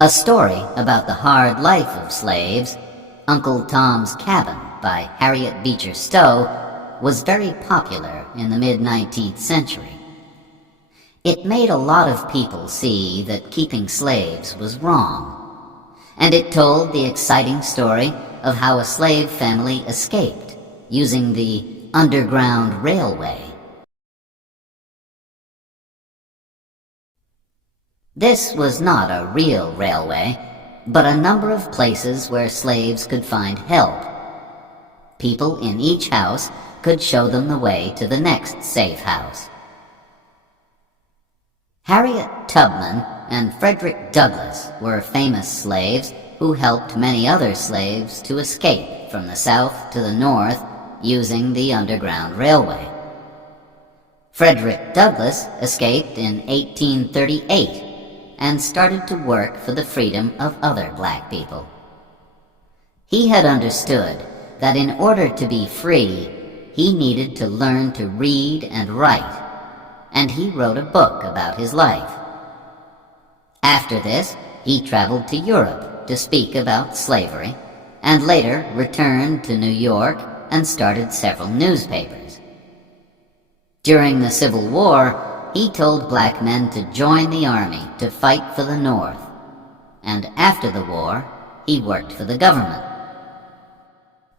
A story about the hard life of slaves, Uncle Tom's Cabin by Harriet Beecher Stowe, was very popular in the mid-19th century. It made a lot of people see that keeping slaves was wrong, and it told the exciting story of how a slave family escaped using the Underground Railway. This was not a real railway, but a number of places where slaves could find help. People in each house could show them the way to the next safe house. Harriet Tubman and Frederick Douglass were famous slaves who helped many other slaves to escape from the South to the North using the Underground Railway. Frederick Douglass escaped in 1838 and started to work for the freedom of other black people. He had understood that in order to be free, he needed to learn to read and write, and he wrote a book about his life. After this, he traveled to Europe to speak about slavery, and later returned to New York and started several newspapers. During the Civil War, he told black men to join the army to fight for the North, and after the war, he worked for the government.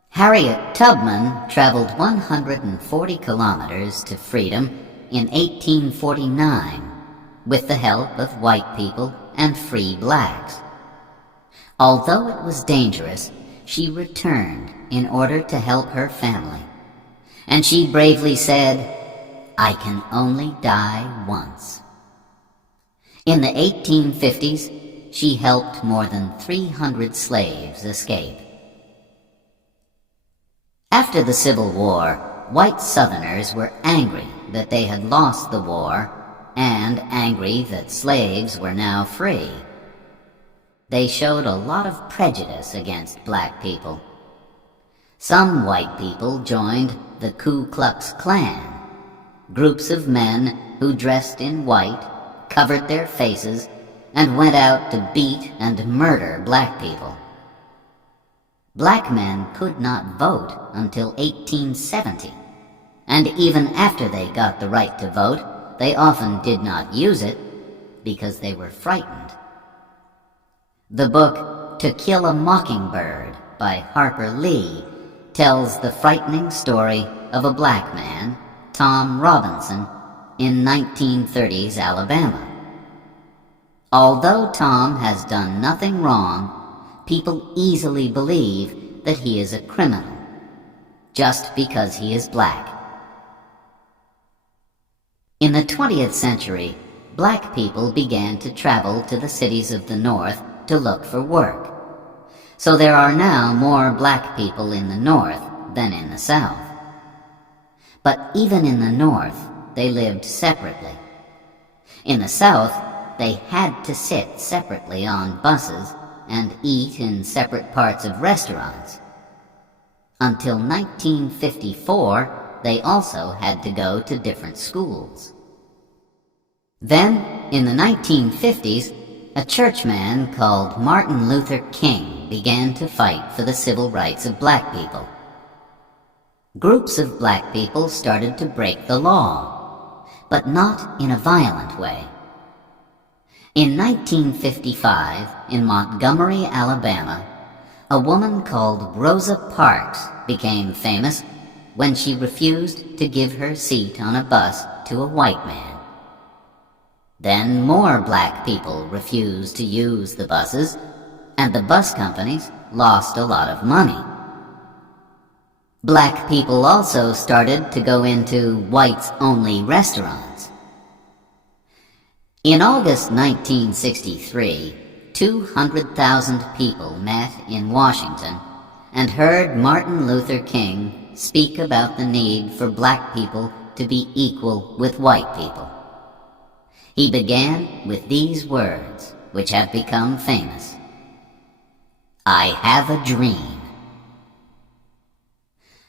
Harriet Tubman traveled 140 kilometers to freedom in 1849 with the help of white people and free blacks. Although it was dangerous, she returned in order to help her family, and she bravely said, "I can only die once." In the 1850s, she helped more than 300 slaves escape. After the Civil War, white Southerners were angry that they had lost the war and angry that slaves were now free. They showed a lot of prejudice against black people. Some white people joined the Ku Klux Klan, groups of men who dressed in white, covered their faces, and went out to beat and murder black people. Black men could not vote until 1870, and even after they got the right to vote, they often did not use it because they were frightened. The book To Kill a Mockingbird by Harper Lee tells the frightening story of a black man, Tom Robinson, in 1930s Alabama. Although Tom has done nothing wrong, people easily believe that he is a criminal, just because he is black. In the 20th century, black people began to travel to the cities of the North to look for work. So there are now more black people in the North than in the South. But even in the North, they lived separately. In the South, they had to sit separately on buses and eat in separate parts of restaurants. Until 1954, they also had to go to different schools. Then, in the 1950s, a churchman called Martin Luther King began to fight for the civil rights of black people. Groups of black people started to break the law, but not in a violent way. In 1955, in Montgomery, Alabama, a woman called Rosa Parks became famous when she refused to give her seat on a bus to a white man. Then more black people refused to use the buses, and the bus companies lost a lot of money. Black people also started to go into whites-only restaurants. In August 1963, 200,000 people met in Washington and heard Martin Luther King speak about the need for black people to be equal with white people. He began with these words, which have become famous: "I have a dream."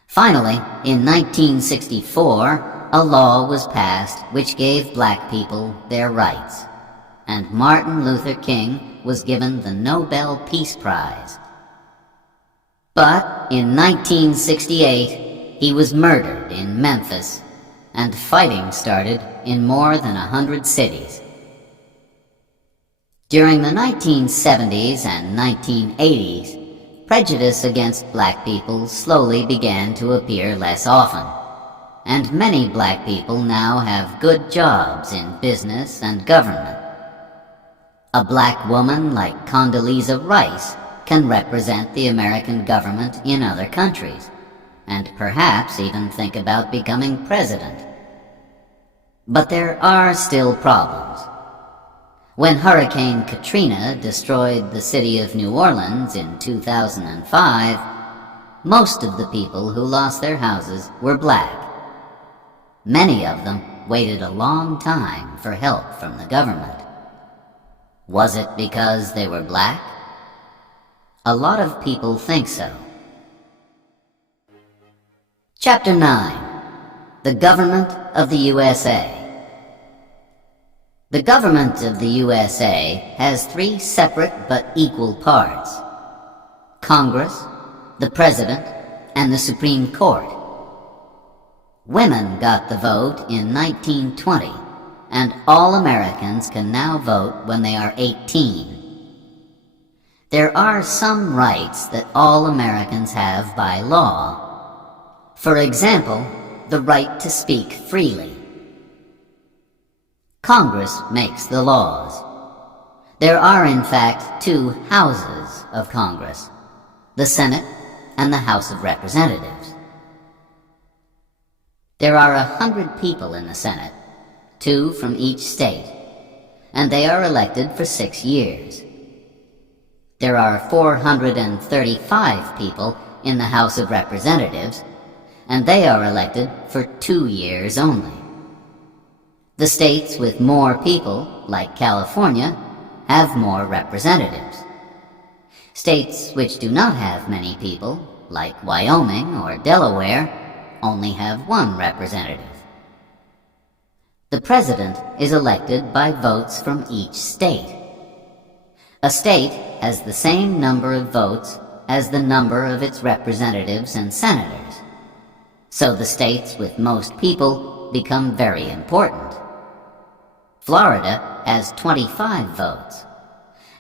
Finally, in 1964, a law was passed which gave black people their rights, and Martin Luther King was given the Nobel Peace Prize. But in 1968, he was murdered in Memphis, and fighting started in more than 100 cities. During the 1970s and 1980s, prejudice against black people slowly began to appear less often, and many black people now have good jobs in business and government. A black woman like Condoleezza Rice can represent the American government in other countries, and perhaps even think about becoming president. But there are still problems. When Hurricane Katrina destroyed the city of New Orleans in 2005, most of the people who lost their houses were black. Many of them waited a long time for help from the government. Was it because they were black? A lot of people think so. Chapter 9. The Government of the USA. The government of the USA has three separate but equal parts: Congress, the President, and the Supreme Court. Women got the vote in 1920, and all Americans can now vote when they are 18. There are some rights that all Americans have by law. For example, the right to speak freely. Congress makes the laws. There are in fact two houses of Congress, the Senate and the House of Representatives. There are 100 people in the Senate, 2 from each state, and they are elected for 6 years. There are 435 people in the House of Representatives, and they are elected for 2 years only. The states with more people, like California, have more representatives. States which do not have many people, like Wyoming or Delaware, only have 1 representative. The president is elected by votes from each state. A state has the same number of votes as the number of its representatives and senators. So the states with most people become very important. Florida has 25 votes.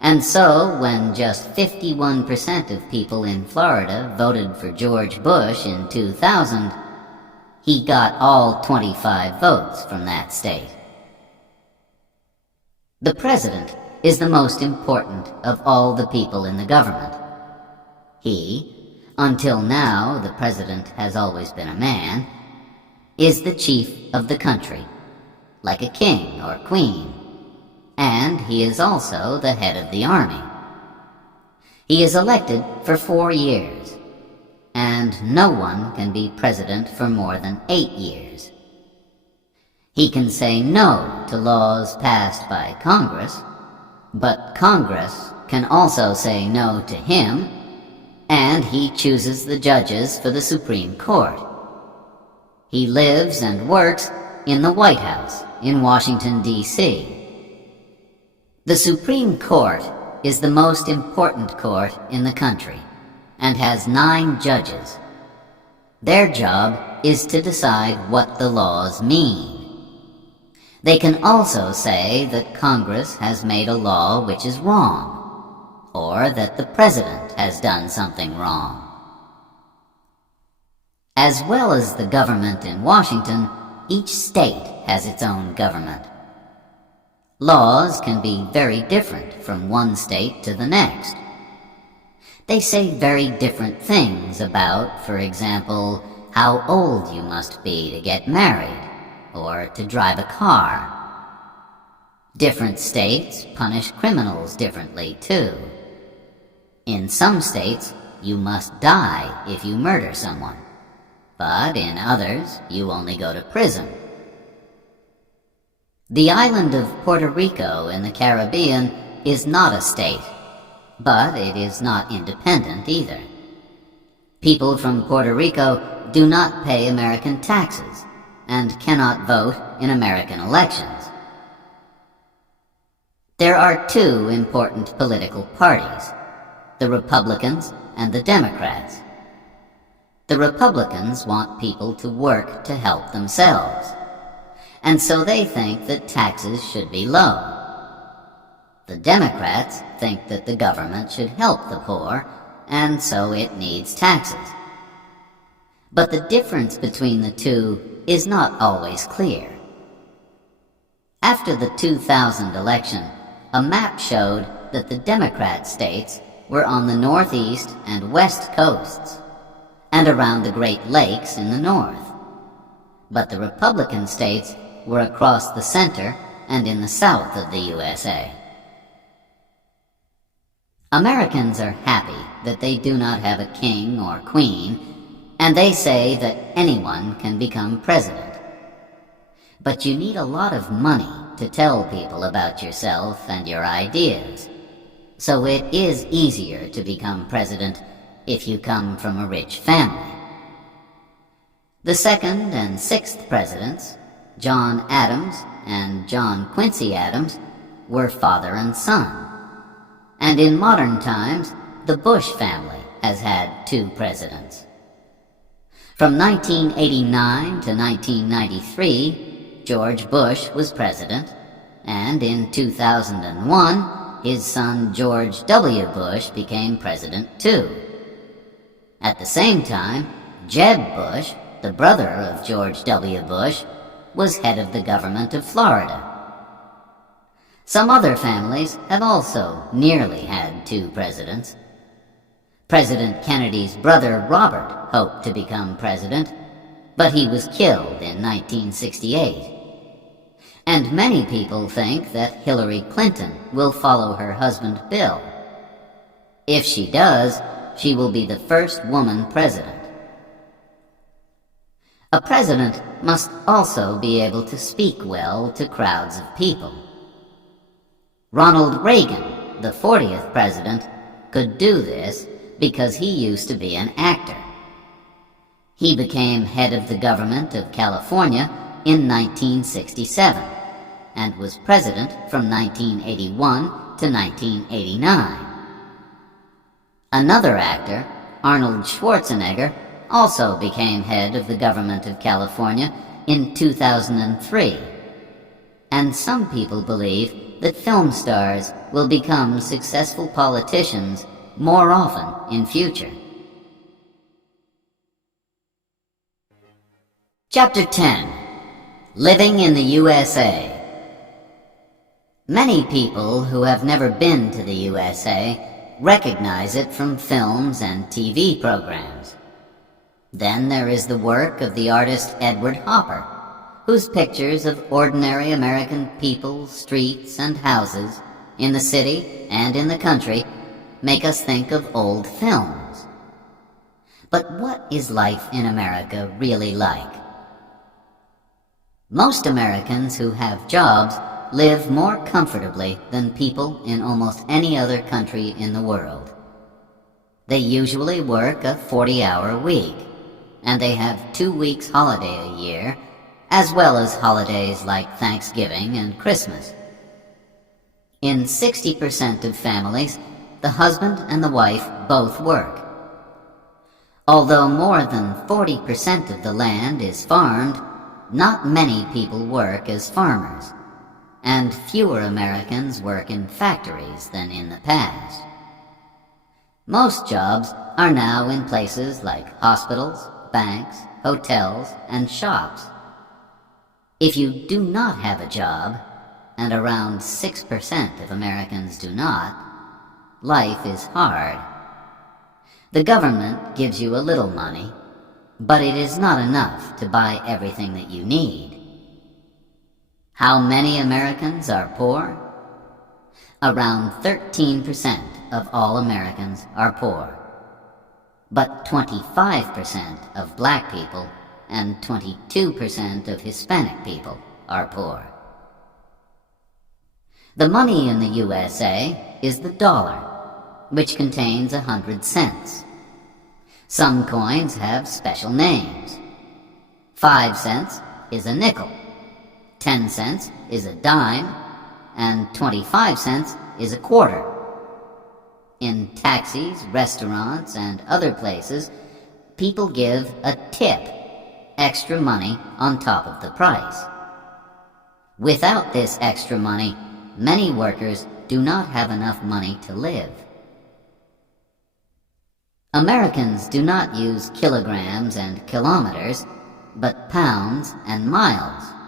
And so, when just 51% of people in Florida voted for George Bush in 2000, he got all 25 votes from that state. The president is the most important of all the people in the government. He, until now the president has always been a man, is the chief of the country, like a king or queen, and he is also the head of the army. He is elected for 4 years, and no one can be president for more than 8 years. He can say no to laws passed by Congress, but Congress can also say no to him, and he chooses the judges for the Supreme Court. He lives and works in the White House in Washington, D.C. The Supreme Court is the most important court in the country and has 9 judges. Their job is to decide what the laws mean. They can also say that Congress has made a law which is wrong, or that the president has done something wrong. As well as the government in Washington, each state has its own government. Laws can be very different from one state to the next. They say very different things about, for example, how old you must be to get married, or to drive a car. Different states punish criminals differently, too. In some states, you must die if you murder someone, but in others, you only go to prison. The island of Puerto Rico in the Caribbean is not a state, but it is not independent either. People from Puerto Rico do not pay American taxes and cannot vote in American elections. There are two important political parties, the Republicans and the Democrats. The Republicans want people to work to help themselves, and so they think that taxes should be low. The Democrats think that the government should help the poor, and so it needs taxes. But the difference between the two is not always clear. After the 2000 election, a map showed that the Democrat states were on the northeast and west coasts, and around the Great Lakes in the north. But the Republican states were across the center and in the south of the USA. Americans are happy that they do not have a king or queen, and they say that anyone can become president. But you need a lot of money to tell people about yourself and your ideas, so it is easier to become president if you come from a rich family. The second and sixth presidents, John Adams and John Quincy Adams, were father and son. And in modern times, the Bush family has had two presidents. From 1989 to 1993, George Bush was president, and in 2001, his son George W. Bush became president too. At the same time, Jeb Bush, the brother of George W. Bush, was head of the government of Florida. Some other families have also nearly had two presidents. President Kennedy's brother Robert hoped to become president, but he was killed in 1968. And many people think that Hillary Clinton will follow her husband Bill. If she does, she will be the first woman president. A president must also be able to speak well to crowds of people. Ronald Reagan, the 40th president, could do this because he used to be an actor. He became head of the government of California in 1967 and was president from 1981 to 1989. Another actor, Arnold Schwarzenegger, also became head of the government of California in 2003. And some people believe that film stars will become successful politicians more often in future. Chapter 10. Living in the USA. Many people who have never been to the USA recognize it from films and TV programs. Then there is the work of the artist Edward Hopper, whose pictures of ordinary American people, streets, and houses in the city and in the country make us think of old films. But what is life in America really like? Most Americans who have jobs live more comfortably than people in almost any other country in the world. They usually work a 40-hour week, and they have 2 weeks holiday a year, as well as holidays like Thanksgiving and Christmas. In 60% of families, the husband and the wife both work. Although more than 40% of the land is farmed, not many people work as farmers, and fewer Americans work in factories than in the past. Most jobs are now in places like hospitals, banks, hotels, and shops. If you do not have a job, and around 6% of Americans do not, life is hard. The government gives you a little money, but it is not enough to buy everything that you need. How many Americans are poor? Around 13% of all Americans are poor, but 25% of black people and 22% of Hispanic people are poor. The money in the USA is the dollar, which contains 100 cents. Some coins have special names. 5 cents is a nickel, 10 cents is a dime, and 25 cents is a quarter. In taxis, restaurants, and other places, people give a tip, extra money on top of the price. Without this extra money, many workers do not have enough money to live. Americans do not use kilograms and kilometers, but pounds and miles.